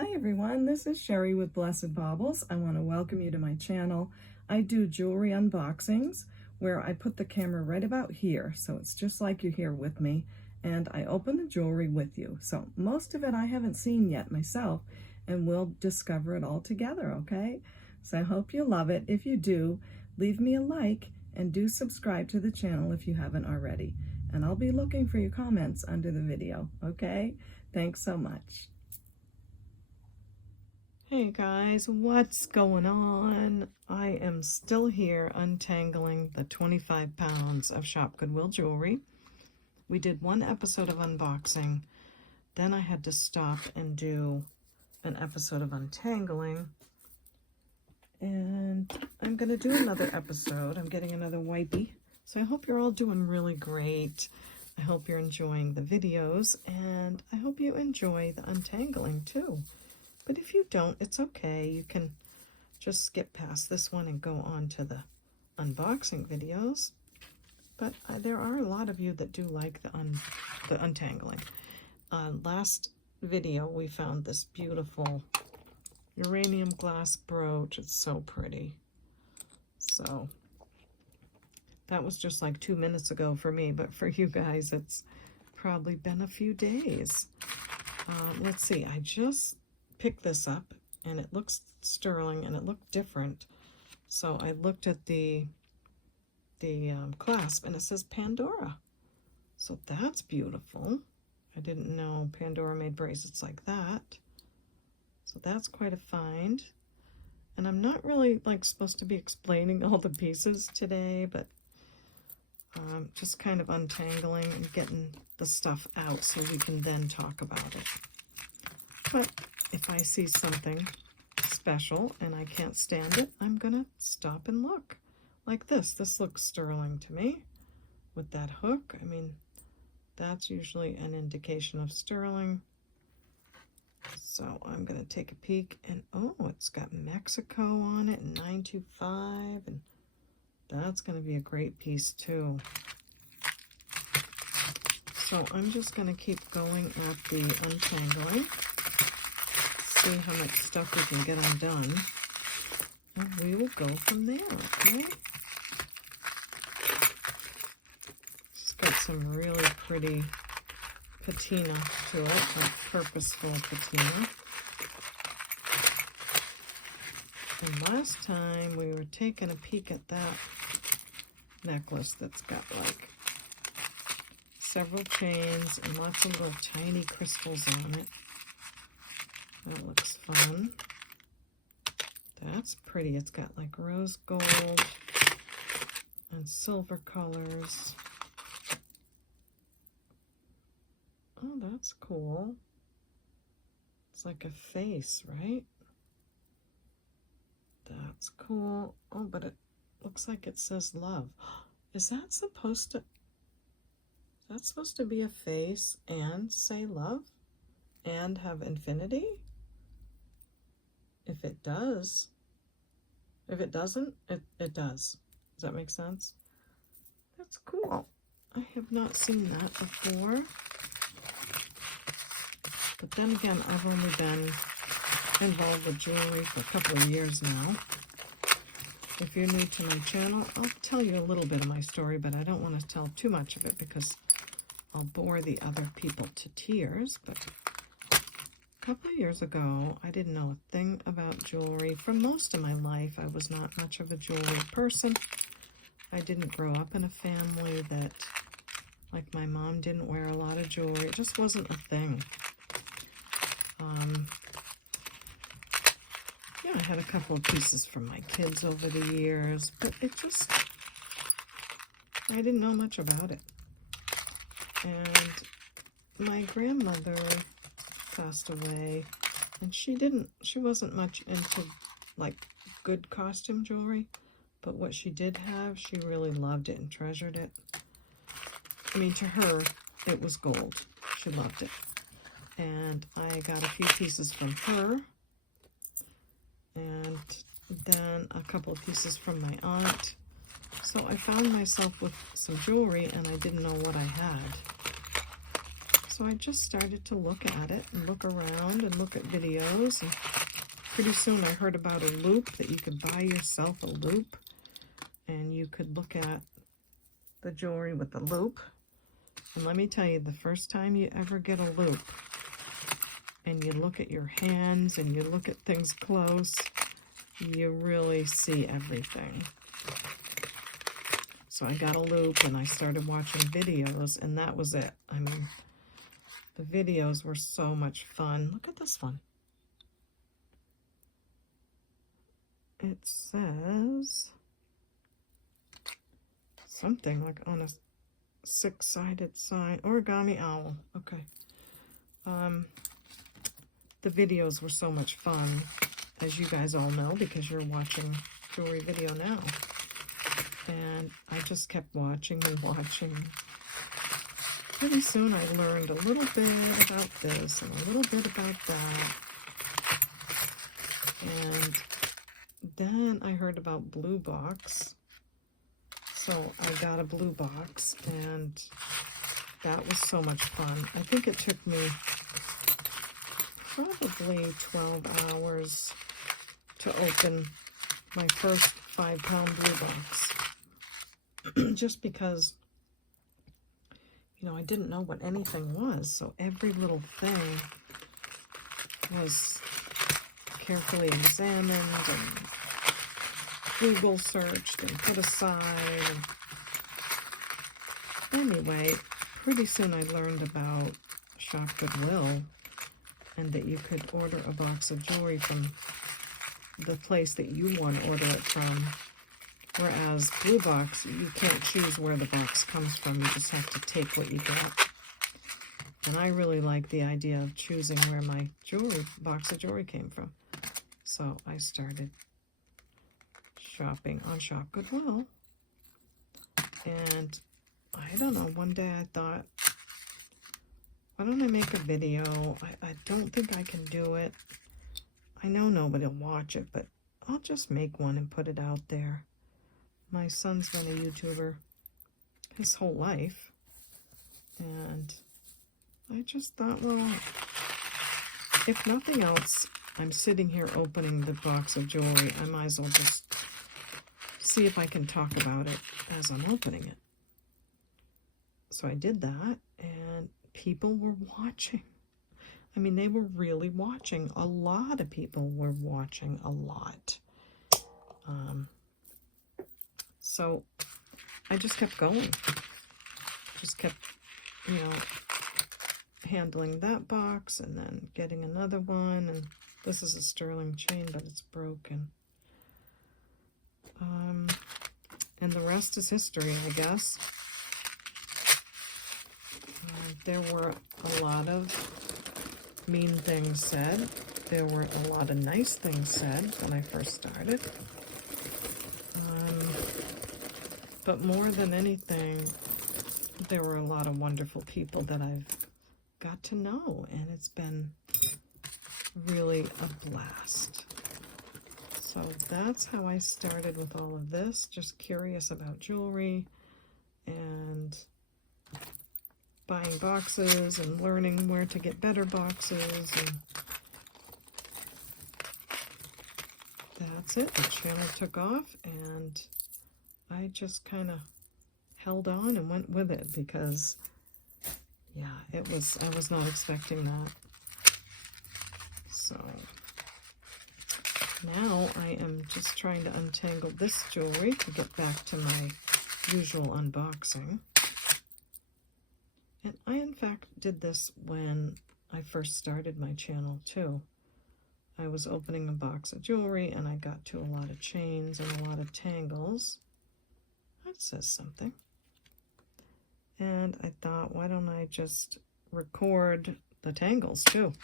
Hi everyone, this is Sherry with Blessed Baubles. I want to welcome you to my channel. I do jewelry unboxings where I put the camera right about here, so it's just like you're here with me, and I open the jewelry with you. So most of it I haven't seen yet myself, and we'll discover it all together, okay? So I hope you love it. If you do, leave me a like and do subscribe to the channel if you haven't already. And I'll be looking for your comments under the video, okay? Thanks so much. Hey guys, what's going on? I am still here untangling the 25 pounds of ShopGoodWill Jewelry. We did one episode of unboxing, then I had to stop and do an episode of untangling, and I'm going to do another episode. I'm getting another wipey, so I hope you're all doing really great. I hope you're enjoying the videos, and I hope you enjoy the untangling too. But if you don't, it's okay. You can just skip past this one and go on to the unboxing videos. But there are a lot of you that do like the untangling. Last video, we found this beautiful uranium glass brooch. It's so pretty. So that was just like 2 minutes ago for me, but for you guys, it's probably been a few days. Let's see, I just picked this up and it looks sterling and it looked different, so I looked at the clasp and it says Pandora, so that's beautiful. I didn't know Pandora made bracelets like that, so that's quite a find. And I'm not really like supposed to be explaining all the pieces today, but just kind of untangling and getting the stuff out so we can then talk about it. But if I see something special and I can't stand it, I'm gonna stop and look. Like this. This looks sterling to me with that hook. I mean, that's usually an indication of sterling. So I'm gonna take a peek, and oh, it's got Mexico on it, and 925, and that's gonna be a great piece too. So I'm just gonna keep going at the untangling. See how much stuff we can get undone, and we will go from there, okay? It's got some really pretty patina to it, like purposeful patina. And last time we were taking a peek at that necklace that's got like several chains and lots of little tiny crystals on it. That looks fun. That's pretty. It's got like rose gold and silver colors. Oh, that's cool. It's like a face, right? That's cool. Oh, but it looks like it says love. Is that supposed to be a face and say love and have infinity? If it does. If it doesn't, it does. Does that make sense? That's cool. I have not seen that before. But then again, I've only been involved with jewelry for a couple of years now. If you're new to my channel, I'll tell you a little bit of my story, but I don't want to tell too much of it because I'll bore the other people to tears. But a couple of years ago, I didn't know a thing about jewelry. For most of my life, I was not much of a jewelry person. I didn't grow up in a family that, like my mom didn't wear a lot of jewelry. It just wasn't a thing. Yeah, I had a couple of pieces from my kids over the years, but it just, I didn't know much about it. And my grandmother passed away, and she wasn't much into like good costume jewelry, but what she did have, she really loved it and treasured it. I mean, to her, it was gold. She loved it. And I got a few pieces from her, and then a couple of pieces from my aunt. So I found myself with some jewelry, and I didn't know what I had. So I just started to look at it and look around and look at videos. And pretty soon I heard about a loop, that you could buy yourself a loop. And you could look at the jewelry with the loop. And let me tell you, the first time you ever get a loop and you look at your hands and you look at things close, you really see everything. So I got a loop and I started watching videos, and that was it. I mean, the videos were so much fun. Look at this one. It says something like on a 6-sided sign, origami owl. Okay. The videos were so much fun, as you guys all know, because you're watching jewelry video now. And I just kept watching and watching. Pretty soon I learned a little bit about this and a little bit about that. And then I heard about blue box. So I got a blue box, and that was so much fun. I think it took me probably 12 hours to open my first 5-pound blue box. Just because, you know, I didn't know what anything was. So every little thing was carefully examined and Google searched and put aside. Anyway, pretty soon I learned about ShopGoodWill, and that you could order a box of jewelry from the place that you want to order it from. Whereas Blue Box, you can't choose where the box comes from. You just have to take what you get. And I really like the idea of choosing where my box of jewelry came from. So I started shopping on ShopGoodWill. And I don't know, one day I thought, why don't I make a video? I don't think I can do it. I know nobody will watch it, but I'll just make one and put it out there. My son's been a YouTuber his whole life, and I just thought, well, if nothing else, I'm sitting here opening the box of jewelry. I might as well just see if I can talk about it as I'm opening it. So I did that, and people were watching. I mean, they were really watching. A lot of people were watching, a lot. So I just kept going. Just kept, you know, handling that box and then getting another one. And this is a sterling chain, but it's broken. And the rest is history, I guess. There were a lot of mean things said. There were a lot of nice things said when I first started. But more than anything, there were a lot of wonderful people that I've got to know, and it's been really a blast. So that's how I started with all of this, just curious about jewelry and buying boxes and learning where to get better boxes, and that's it. The channel took off, and I just kind of held on and went with it because, yeah, I was not expecting that. So now I am just trying to untangle this jewelry to get back to my usual unboxing. And I, in fact, did this when I first started my channel, too. I was opening a box of jewelry, and I got to a lot of chains and a lot of tangles. That says something. And I thought, why don't I just record the tangles, too?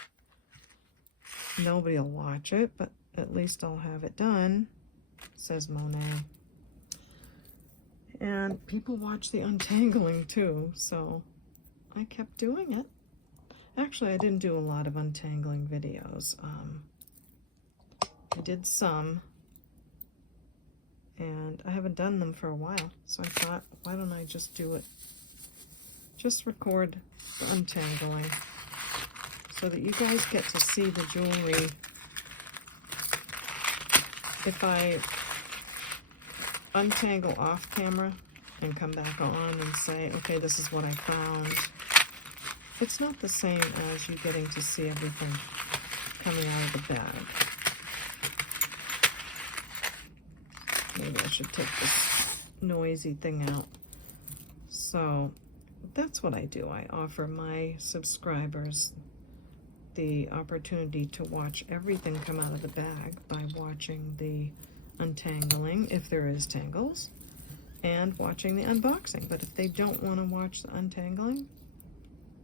Nobody will watch it, but at least I'll have it done, says Monet. And people watch the untangling, too, so I kept doing it. Actually, I didn't do a lot of untangling videos. I did some, and I haven't done them for a while, so I thought, why don't I just do it just record the untangling so that you guys get to see the jewelry. If I untangle off camera and come back on and say, okay, this is what I found, it's not the same as you getting to see everything coming out of the bag. Maybe I should take this noisy thing out. So that's what I do. I offer my subscribers the opportunity to watch everything come out of the bag by watching the untangling, if there is tangles, and watching the unboxing. But if they don't want to watch the untangling,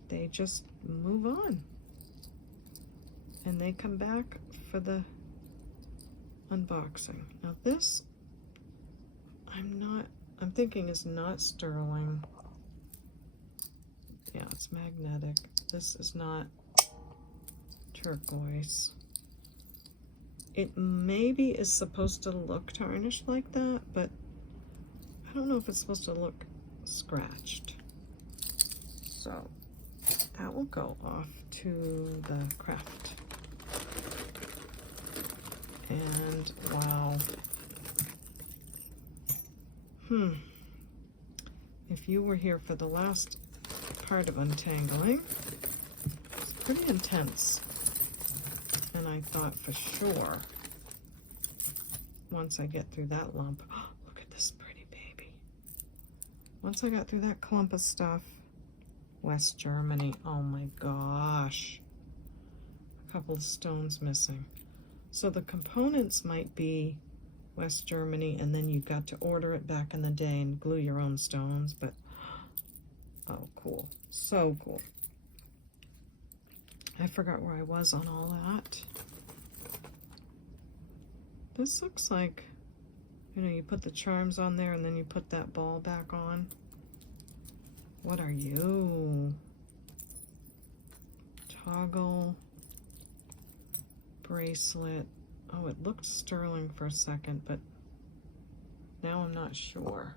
they just move on. And they come back for the unboxing. Now this, I'm thinking is not sterling. Yeah, it's magnetic. This is not turquoise. It maybe is supposed to look tarnished like that, but I don't know if it's supposed to look scratched. So that will go off to the craft. And wow. If you were here for the last part of untangling, it's pretty intense. And I thought for sure, once I get through that lump, oh, look at this pretty baby. Once I got through that clump of stuff, West Germany, oh my gosh. A couple of stones missing. So the components might be West Germany, and then you got to order it back in the day and glue your own stones, but oh, cool. So cool. I forgot where I was on all that. This looks like, you know, you put the charms on there and then you put that ball back on. What are you? Toggle bracelet. Oh, it looked sterling for a second, but now I'm not sure.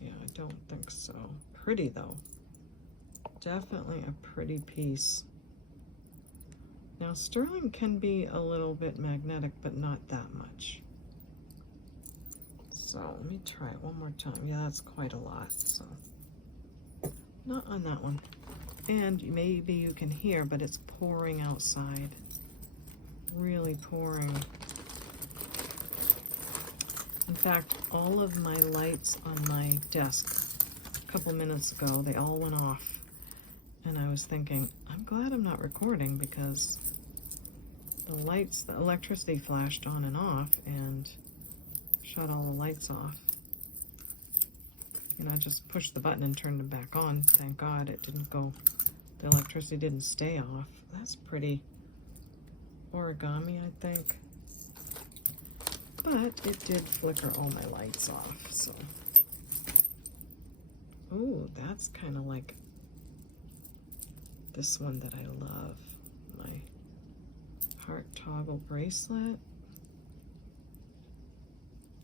Yeah, I don't think so. Pretty though. Definitely a pretty piece. Now sterling can be a little bit magnetic, but not that much. So let me try it one more time. Yeah, that's quite a lot. So not on that one. And maybe you can hear, but it's pouring outside. Really pouring. In fact, all of my lights on my desk a couple minutes ago, they all went off. And I was thinking, I'm glad I'm not recording because the lights, the electricity flashed on and off and shut all the lights off. And I just pushed the button and turned them back on. Thank God it didn't go, the electricity didn't stay off. That's pretty origami, I think. But it did flicker all my lights off, so. Ooh, that's kind of like this one that I love. My heart toggle bracelet.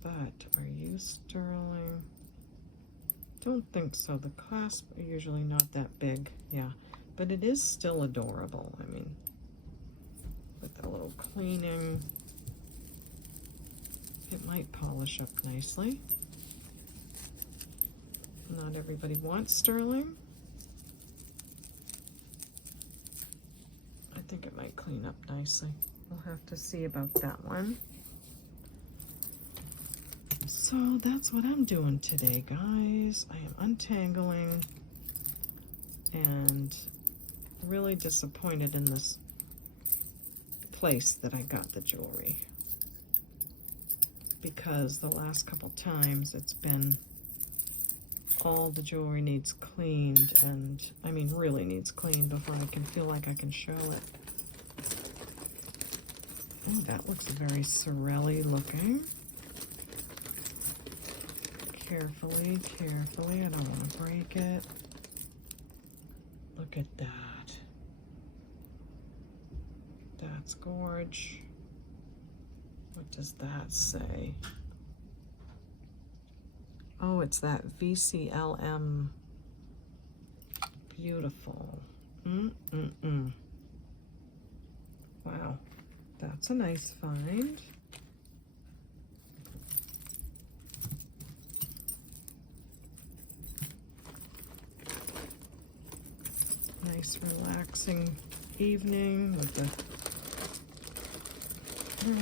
But are you sterling? Don't think so. The clasp are usually not that big. Yeah, but it is still adorable. I mean, with a little cleaning, it might polish up nicely. Not everybody wants sterling. I think it might clean up nicely. We'll have to see about that one. So that's what I'm doing today, guys. I am untangling and really disappointed in this place that I got the jewelry, because the last couple times it's been all the jewelry needs cleaned, and I mean really needs cleaned before I can feel like I can show it. Oh, that looks very Sorelli looking. Carefully, carefully, I don't want to break it. Look at that. That's gorge. What does that say? Oh, it's that VCLM. Beautiful. Wow, that's a nice find. Nice relaxing evening with the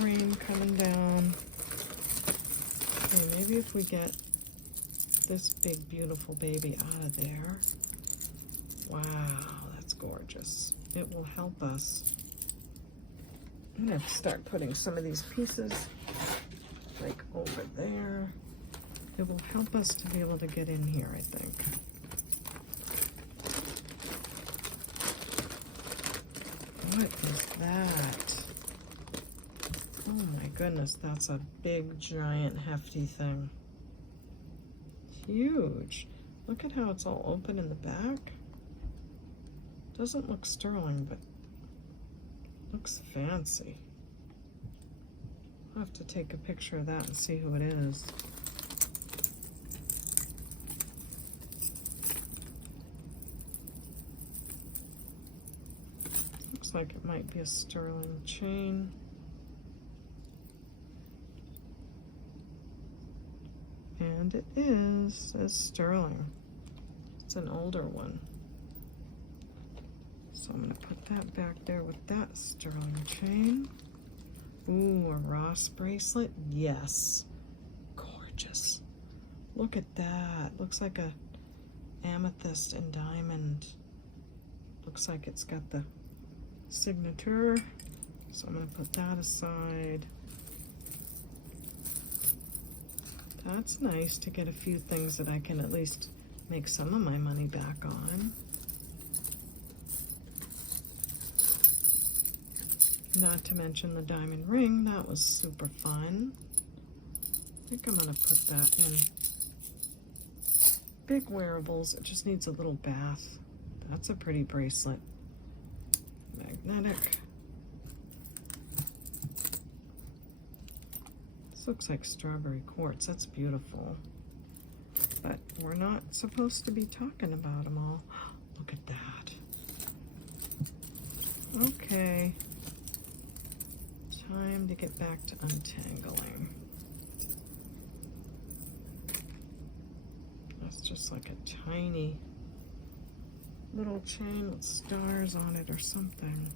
rain coming down. Okay, maybe if we get this big beautiful baby out of there. Wow, that's gorgeous. It will help us. I'm gonna have to start putting some of these pieces like over there. It will help us to be able to get in here, I think. What is that? Oh my goodness, that's a big, giant, hefty thing. Huge. Look at how it's all open in the back. Doesn't look sterling, but looks fancy. I'll have to take a picture of that and see who it is. Looks like it might be a sterling chain. And it is, says sterling. It's an older one. So I'm gonna put that back there with that sterling chain. Ooh, a Ross bracelet, yes. Gorgeous. Look at that, looks like a amethyst and diamond. Looks like it's got the signature. So I'm gonna put that aside. That's nice to get a few things that I can at least make some of my money back on. Not to mention the diamond ring, that was super fun. I think I'm gonna put that in. Big wearables, it just needs a little bath. That's a pretty bracelet. Magnetic. Looks like strawberry quartz. That's beautiful. But we're not supposed to be talking about them all. Look at that. Okay. Time to get back to untangling. That's just like a tiny little chain with stars on it or something.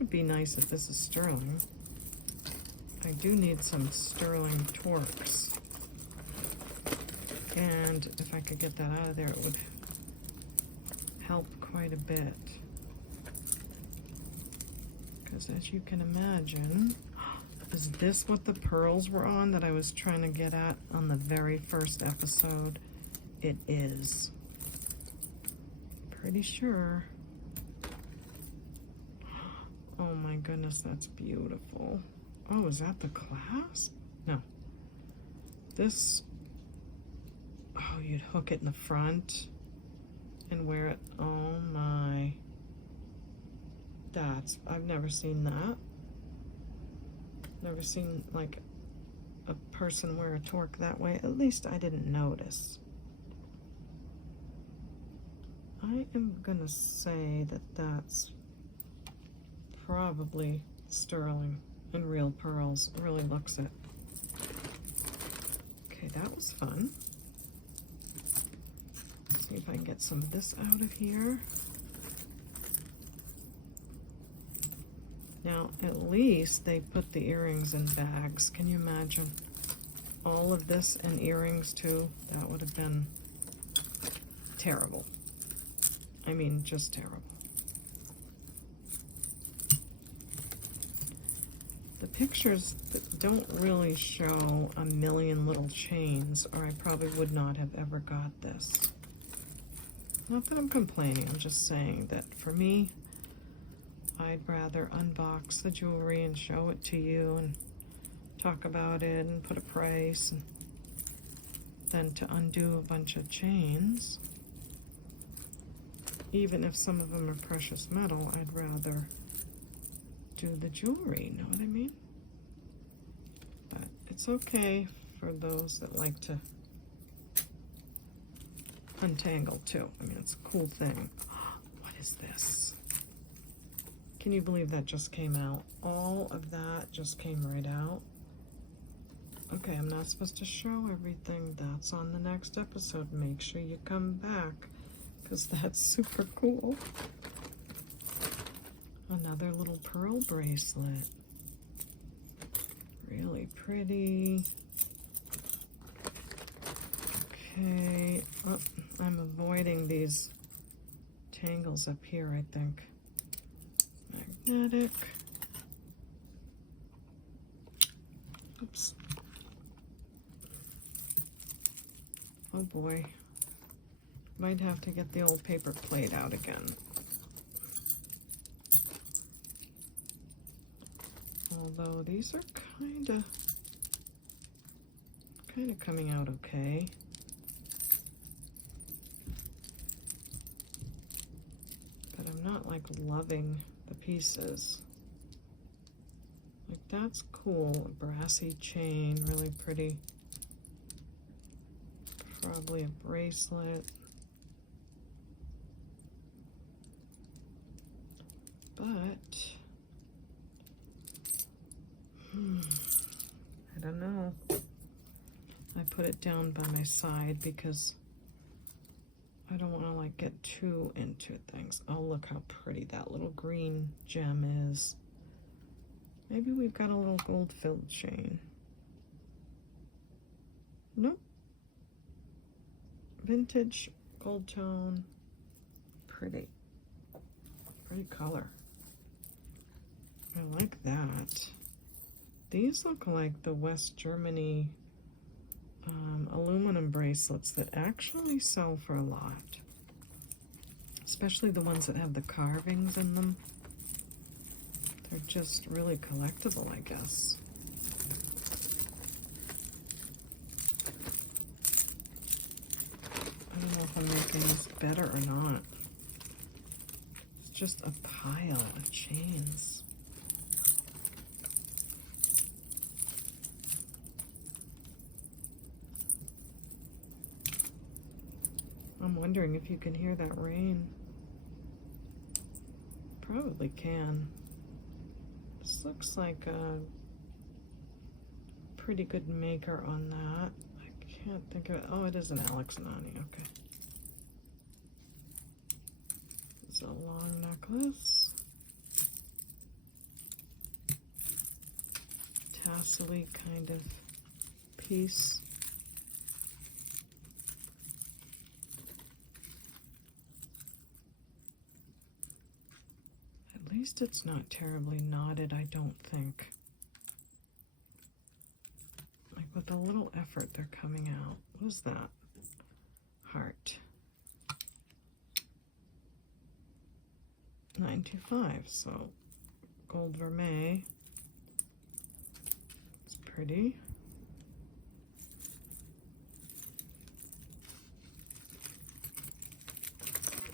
Would be nice if this is sterling. I do need some sterling torques. And if I could get that out of there, it would help quite a bit. Because as you can imagine, is this what the pearls were on that I was trying to get at on the very first episode? It is. Pretty sure. Oh my goodness, that's beautiful. Oh, is that the clasp? No. This, oh, you'd hook it in the front and wear it. Oh my. That's, I've never seen that. Never seen like a person wear a torque that way. At least I didn't notice. I am gonna say that that's probably sterling and real pearls. It really looks it. Okay, that was fun. Let's see if I can get some of this out of here. Now, at least they put the earrings in bags. Can you imagine? All of this and earrings too? That would have been terrible. I mean, just terrible. The pictures don't really show a million little chains, or I probably would not have ever got this. Not that I'm complaining, I'm just saying that for me, I'd rather unbox the jewelry and show it to you and talk about it and put a price than to undo a bunch of chains. Even if some of them are precious metal, I'd rather do the jewelry, know what I mean? But it's okay for those that like to untangle too. I mean, it's a cool thing. What is this? Can you believe that just came out? All of that just came right out. Okay, I'm not supposed to show everything. That's on the next episode. Make sure you come back, because that's super cool. Another little pearl bracelet. Really pretty. Okay, oh, I'm avoiding these tangles up here, I think. Magnetic. Oops. Oh boy. Might have to get the old paper plate out again. Although these are kind of coming out okay. But I'm not like loving the pieces. Like, that's cool. A brassy chain, really pretty. Probably a bracelet. But I don't know. I put it down by my side because I don't want to like get too into things. Oh, look how pretty that little green gem is. Maybe we've got a little gold filled chain. Nope. Vintage gold tone. Pretty. Pretty color. I like that. These look like the West Germany aluminum bracelets that actually sell for a lot. Especially the ones that have the carvings in them. They're just really collectible, I guess. I don't know if I'm making this better or not. It's just a pile of chains. I'm wondering if you can hear that rain. Probably can. This looks like a pretty good maker on that. I can't think of it. Oh, it is an Alex Nani, okay. It's a long necklace. Tassel-y kind of piece. At least it's not terribly knotted, I don't think. Like, with a little effort, they're coming out. What is that? Heart. 925, so gold vermeil. It's pretty.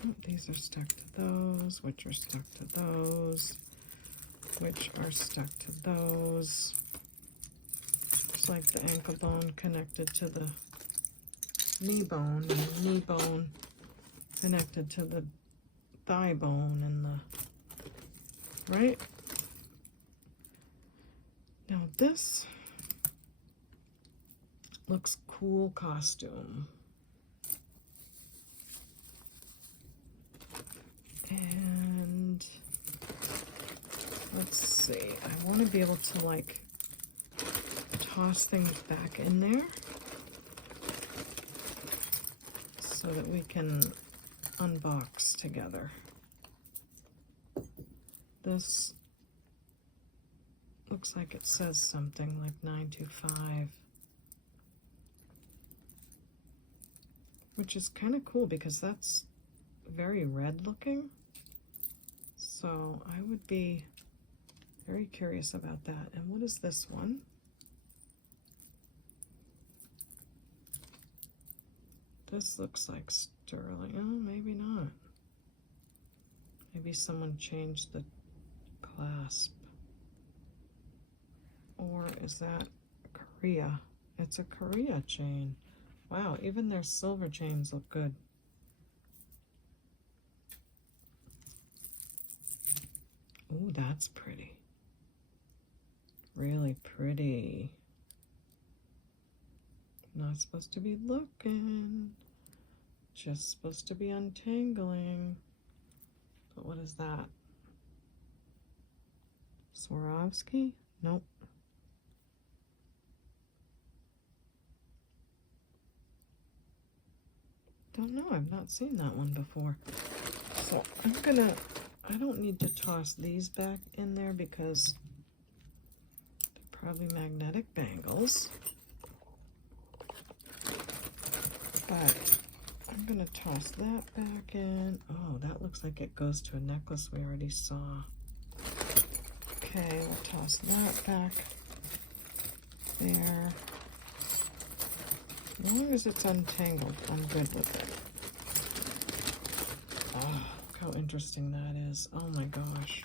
Oh, these are stuck to those, which are stuck to those, which are stuck to those. It's like the ankle bone connected to the knee bone, and the knee bone connected to the thigh bone, and the, right? Now this looks cool costume. And let's see, I want to be able to like toss things back in there so that we can unbox together. This looks like it says something like 925, which is kind of cool because that's very red looking. So I would be very curious about that. And what is this one? This looks like sterling. Oh, maybe not. Maybe someone changed the clasp. Or is that Korea? It's a Korea chain. Wow, even their silver chains look good. Ooh, that's pretty. Really pretty. Not supposed to be looking. Just supposed to be untangling. But what is that? Swarovski? Nope. Don't know. I've not seen that one before. So I don't need to toss these back in there because they're probably magnetic bangles. But I'm going to toss that back in. Oh, that looks like it goes to a necklace we already saw. Okay, we'll toss that back there. As long as it's untangled, I'm good with it. Oh, look how interesting that is. Oh my gosh.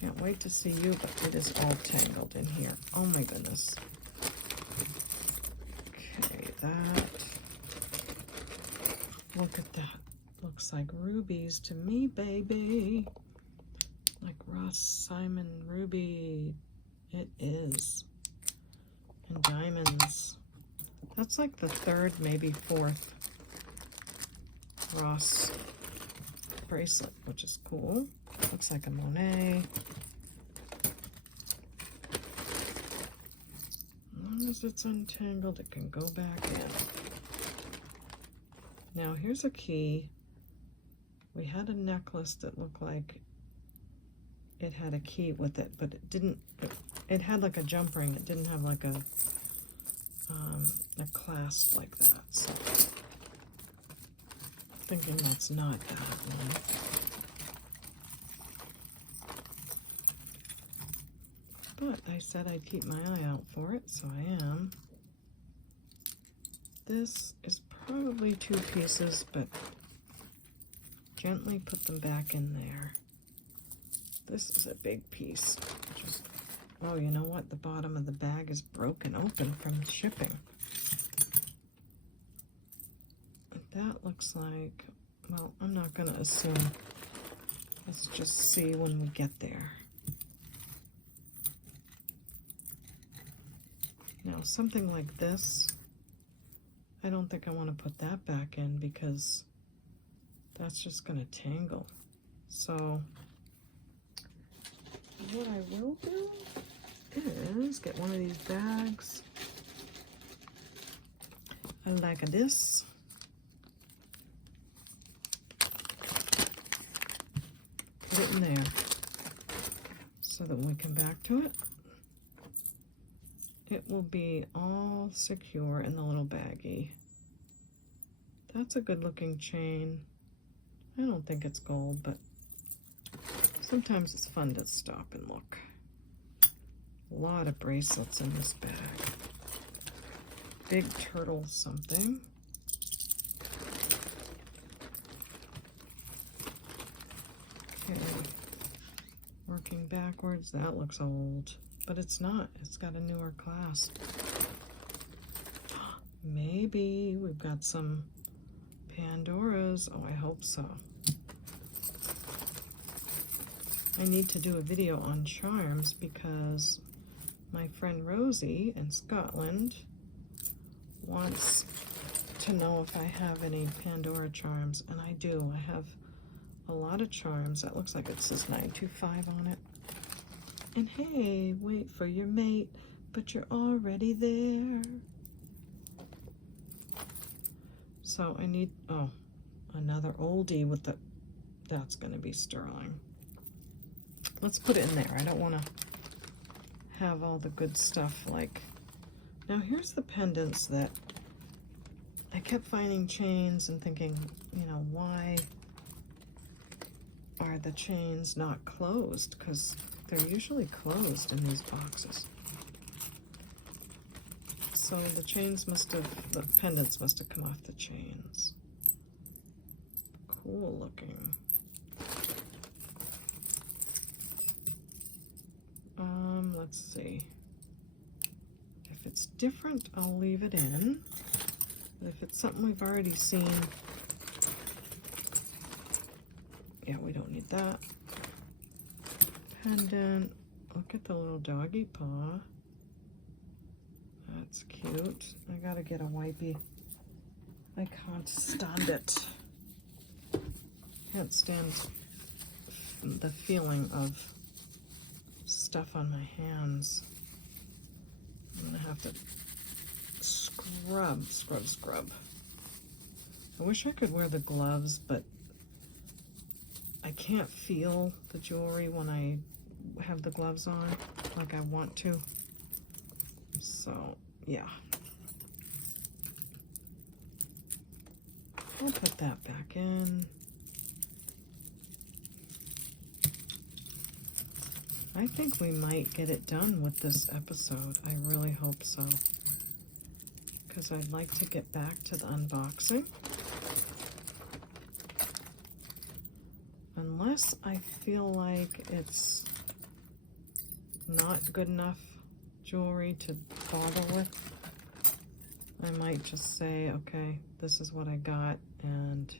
Can't wait to see you, but it is all tangled in here. Oh my goodness. Okay, that. Look at that. Looks like rubies to me, baby. Like Ross Simon ruby. It is. And diamonds. That's like the third, maybe fourth Ross bracelet, which is cool. Looks like a Monet. As long as it's untangled, it can go back in. Now here's a key. We had a necklace that looked like it had a key with it, but it didn't. It had like a jump ring. It didn't have like a clasp like that. So thinking that's not that one. But I said I'd keep my eye out for it, so I am. This is probably two pieces, but gently put them back in there. This is a big piece. Oh, you know what? The bottom of the bag is broken open from shipping. That looks like, well, I'm not going to assume. Let's just see when we get there. Now, something like this, I don't think I want to put that back in because that's just going to tangle. So what I will do is get one of these bags. I like this. Put it in there so that when we come back to it, it will be all secure in the little baggie. That's a good looking chain. I don't think it's gold, but sometimes it's fun to stop and look. A lot of bracelets in this bag. Big turtle something. Okay. Working backwards, that looks old. But it's not. It's got a newer clasp. Maybe we've got some Pandoras. Oh, I hope so. I need to do a video on charms because my friend Rosie in Scotland wants to know if I have any Pandora charms, and I do. I have a lot of charms. That looks like it says 925 on it. And hey, wait for your mate, but you're already there. So I need, oh, another oldie with the, that's going to be sterling. Let's put it in there. I don't want to have all the good stuff like, now here's the pendants that I kept finding chains and thinking, you know, why are the chains not closed? Because they're usually closed in these boxes. So the chains must have, the pendants must have come off the chains. Cool looking. Let's see if it it's different, I'll leave it in. But if it's something we've already seen, yeah, we don't need that. Pendant. Look at the little doggy paw. That's cute. I gotta get a wipey. I can't stand it. Can't stand the feeling of stuff on my hands. I'm gonna have to scrub. I wish I could wear the gloves, but I can't feel the jewelry when I have the gloves on like I want to. So, yeah. I'll put that back in. I think we might get it done with this episode. I really hope so. Because I'd like to get back to the unboxing. Unless I feel like it's not good enough jewelry to bother with, I might just say, okay, this is what I got, and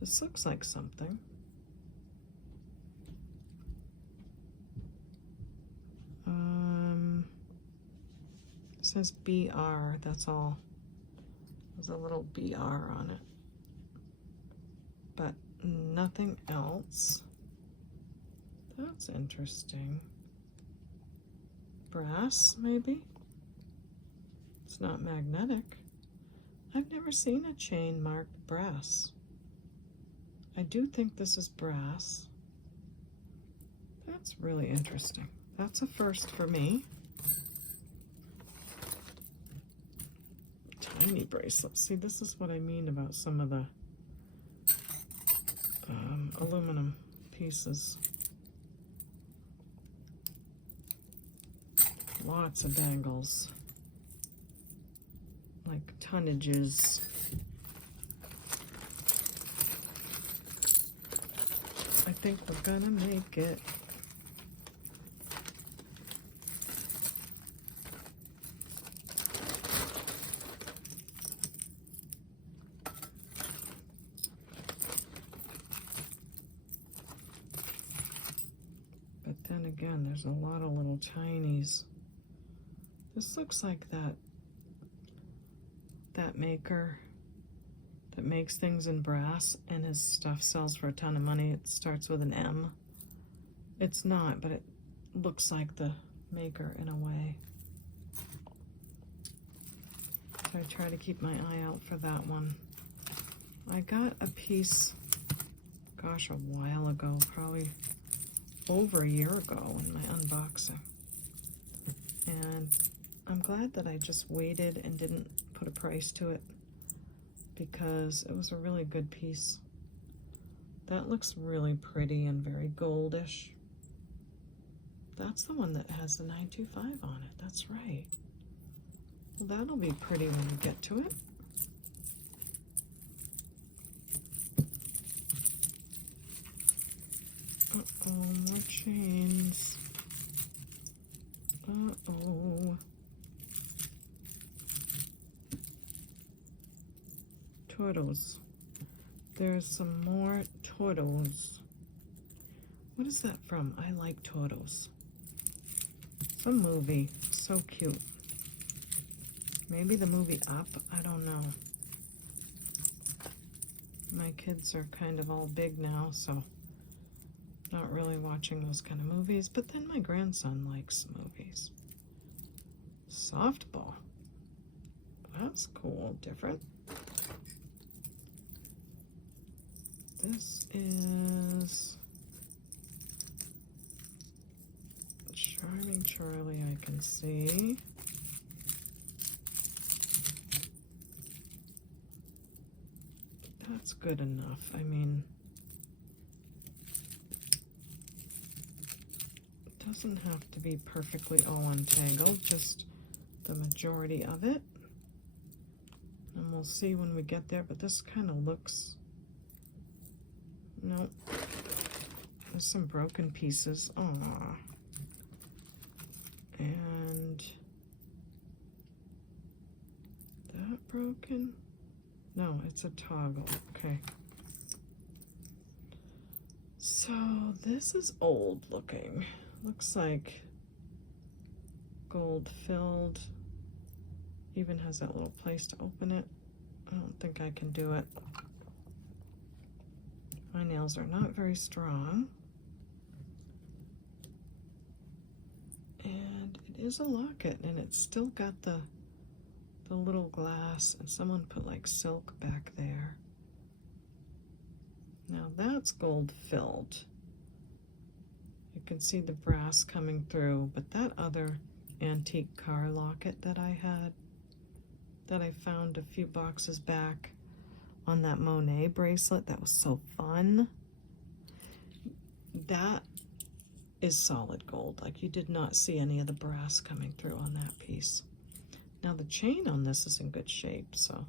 this looks like something. It says BR, that's all. There's a little BR on it. But nothing else. That's interesting. Brass, maybe? It's not magnetic. I've never seen a chain marked brass. I do think this is brass. That's really interesting. That's a first for me. Tiny bracelets. See, this is what I mean about some of the aluminum pieces. Lots of dangles. Like tonnages. I think we're gonna make it. But then again, there's a lot of little tinies. This looks like that maker that makes things in brass, and his stuff sells for a ton of money. It starts with an M. It's not, but it looks like the maker in a way. So I try to keep my eye out for that one. I got a piece, gosh, a while ago, probably over a year ago in my unboxing. And I'm glad that I just waited and didn't put a price to it, because it was a really good piece. That looks really pretty and very goldish. That's the one that has the 925 on it. That's right. Well, that'll be pretty when we get to it. Uh-oh, more chains. Uh-oh. Turtles. There's some more turtles. What is that from? I like turtles. Some movie. So cute. Maybe the movie Up? I don't know. My kids are kind of all big now, so not really watching those kind of movies. But then my grandson likes movies. Softball. That's cool. Different. This is Charming Charlie, I can see. That's good enough. I mean, it doesn't have to be perfectly all untangled, just the majority of it. And we'll see when we get there, but this kind of looks... Nope. There's some broken pieces. Aww. And broken? No, it's a toggle. Okay. So this is old looking. Looks like gold filled. Even has that little place to open it. I don't think I can do it. My nails are not very strong. And it is a locket, and it's still got the little glass, and someone put like silk back there. Now that's gold filled. You can see the brass coming through, but that other antique car locket that I had, that I found a few boxes back on that Monet bracelet, that was so fun. That is solid gold. Like, you did not see any of the brass coming through on that piece. Now the chain on this is in good shape, so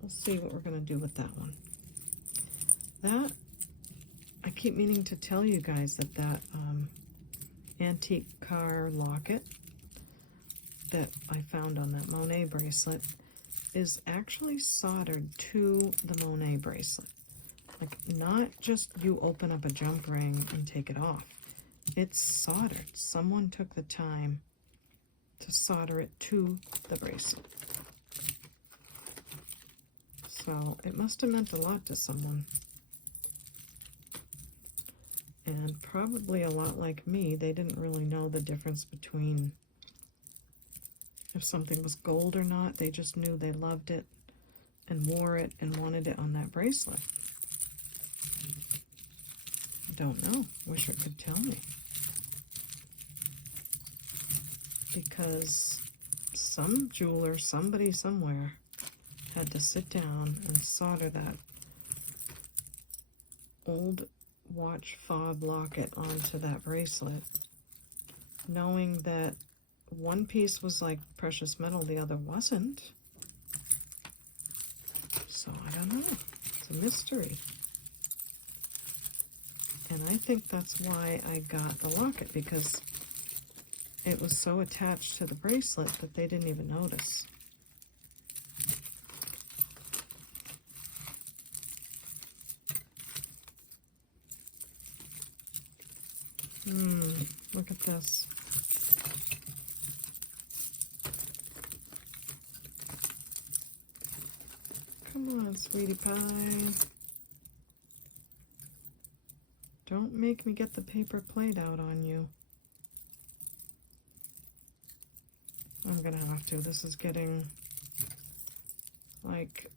we'll see what we're going to do with that one. That, I keep meaning to tell you guys that antique car locket that I found on that Monet bracelet is actually soldered to the Monet bracelet. Like, not just you open up a jump ring and take it off. It's soldered. Someone took the time to solder it to the bracelet. So it must have meant a lot to someone. And probably a lot like me, they didn't really know the difference between if something was gold or not. They just knew they loved it and wore it and wanted it on that bracelet. Don't know. Wish it could tell me. Because some jeweler, somebody somewhere, had to sit down and solder that old watch fob locket onto that bracelet, knowing that one piece was like precious metal, the other wasn't. So I don't know. It's a mystery. And I think that's why I got the locket, because it was so attached to the bracelet that they didn't even notice. Look at this. Come on, sweetie pie. Don't make me get the paper plate out on you. I'm gonna have to. This is getting like,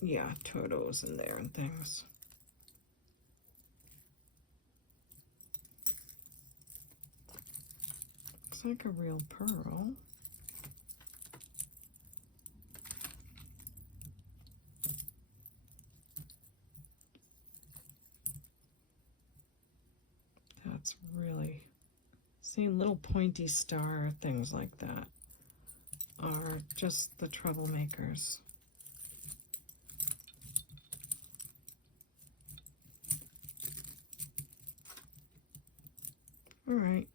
yeah, turtles in there and things. Looks like a real pearl. That's really, see, little pointy star things like that are just the troublemakers. All right,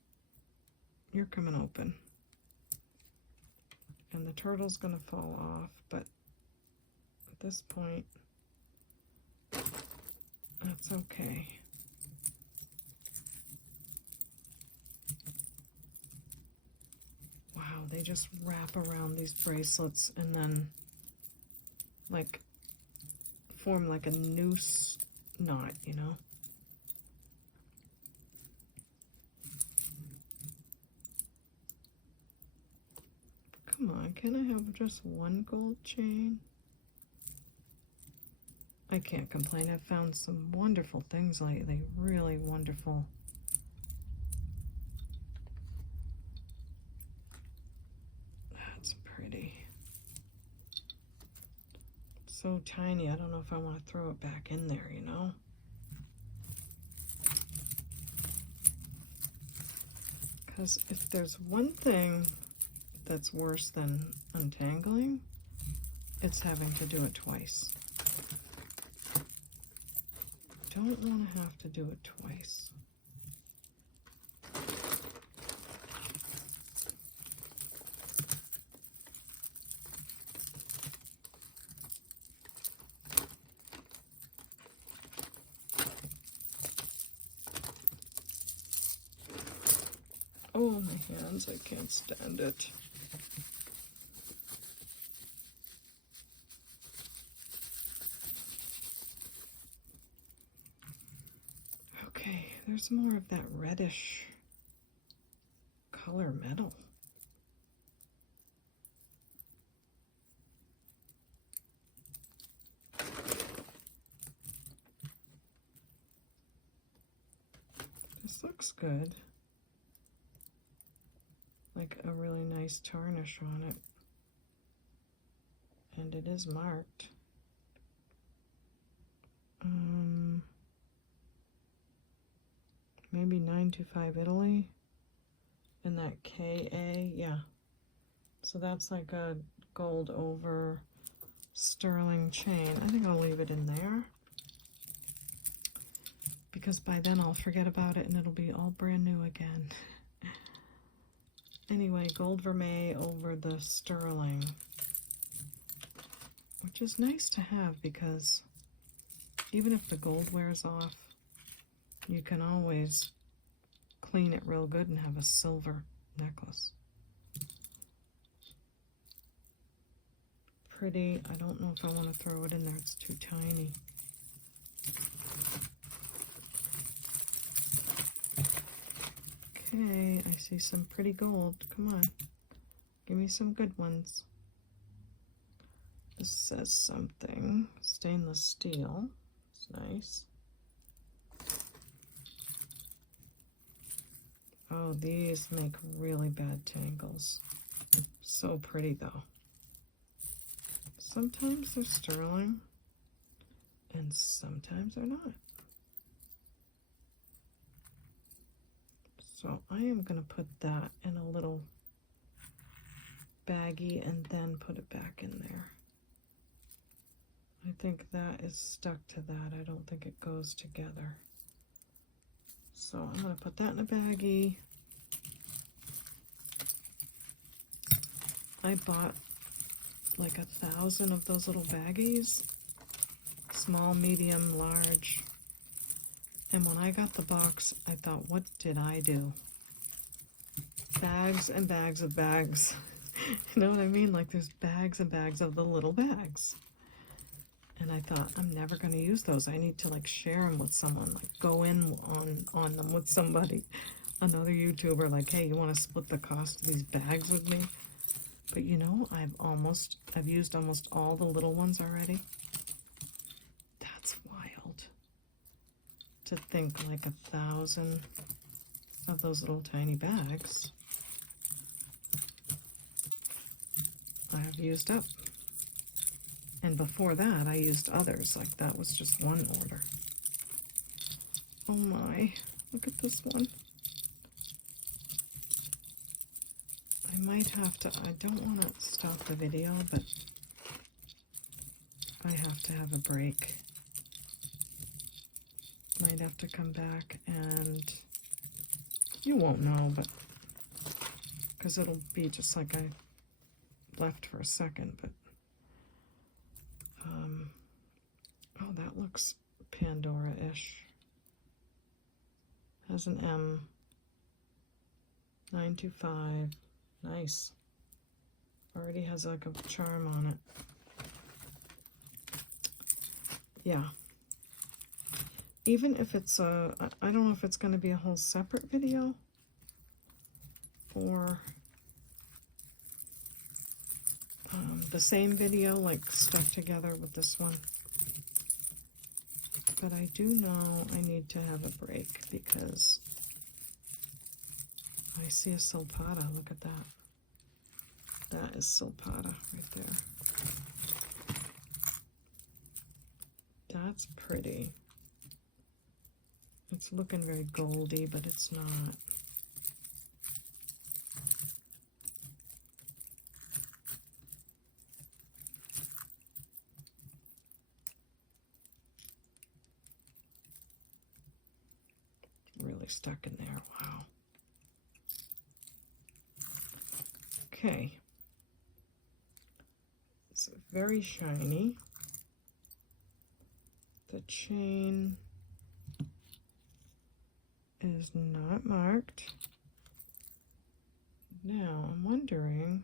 you're coming open. And the turtle's gonna fall off, but at this point, that's okay. Wow, they just wrap around these bracelets and then like form like a noose knot, you know? Come on, can I have just one gold chain? I can't complain. I've found some wonderful things lately, really wonderful. That's pretty. So tiny, I don't know if I want to throw it back in there, you know? Because if there's one thing that's worse than untangling, it's having to do it twice. Don't want to have to do it twice. hands. I can't stand it. Okay, there's more of that reddish color metal. This looks good. Like a really nice tarnish on it. And it is marked. Maybe 925 Italy. And that KA, yeah. So that's like a gold over sterling chain. I think I'll leave it in there, because by then I'll forget about it and it'll be all brand new again. Anyway, gold vermeil over the sterling, which is nice to have because even if the gold wears off, you can always clean it real good and have a silver necklace. Pretty. I don't know if I want to throw it in there. It's too tiny. Okay, I see some pretty gold. Come on. Give me some good ones. This says something. Stainless steel. It's nice. Oh, these make really bad tangles. So pretty though. Sometimes they're sterling and sometimes they're not. So I am going to put that in a little baggie and then put it back in there. I think that is stuck to that. I don't think it goes together. So I'm going to put that in a baggie. I bought like 1,000 of those little baggies. Small, medium, large. And when I got the box, I thought, what did I do? Bags and bags of bags. You know what I mean? Like there's bags and bags of the little bags. And I thought, I'm never going to use those. I need to like share them with someone, like go in on them with somebody. Another YouTuber, like, hey, you want to split the cost of these bags with me? But you know, I've used almost all the little ones already. That's wild. To think like 1,000 of those little tiny bags I have used up. And before that, I used others. Like that was just one order. Oh my, look at this one. I might have to, I don't want to stop the video, but I have to have a break. Might have to come back and you won't know, but because it'll be just like I left for a second, but oh, that looks Pandora-ish. Has an M. 925. Nice. Already has like a charm on it. Yeah. Even if it's a, I don't know if it's going to be a whole separate video or the same video, like stuck together with this one. But I do know I need to have a break because I see a Silpata. Look at that. That is Silpata right there. That's pretty. It's looking very goldy, but it's not. Really stuck in there. Wow. Okay. It's very shiny. The chain is not marked. Now, I'm wondering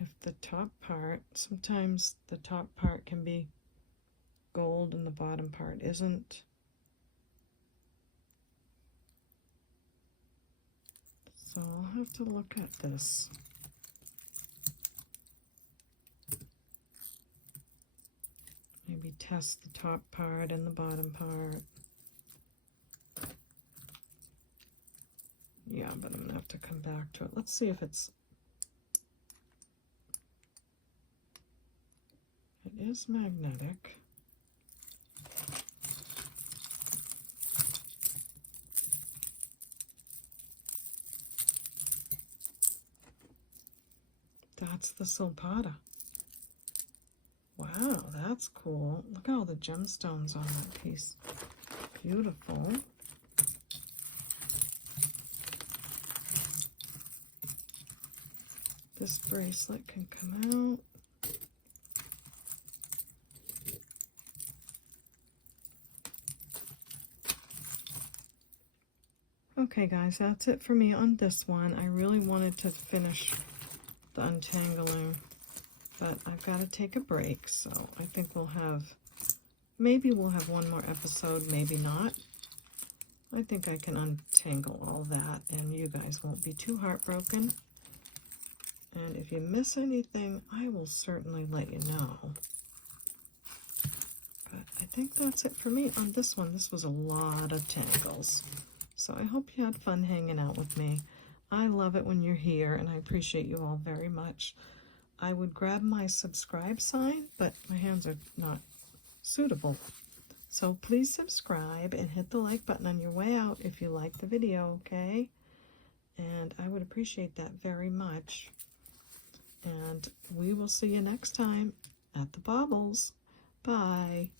if the top part, sometimes the top part can be gold and the bottom part isn't. So I'll have to look at this. Maybe test the top part and the bottom part. Yeah, but I'm gonna have to come back to it. Let's see if it's, it is magnetic. That's the Silpata. Wow, that's cool. Look at all the gemstones on that piece. Beautiful. This bracelet can come out. Okay guys, that's it for me on this one. I really wanted to finish the untangling, but I've got to take a break, so I think we'll have, maybe we'll have one more episode, maybe not. I think I can untangle all that and you guys won't be too heartbroken. And if you miss anything, I will certainly let you know. But I think that's it for me on this one. This was a lot of tangles. So I hope you had fun hanging out with me. I love it when you're here, and I appreciate you all very much. I would grab my subscribe sign, but my hands are not suitable. So please subscribe and hit the like button on your way out if you like the video, okay? And I would appreciate that very much. And we will see you next time at the Baubles. Bye.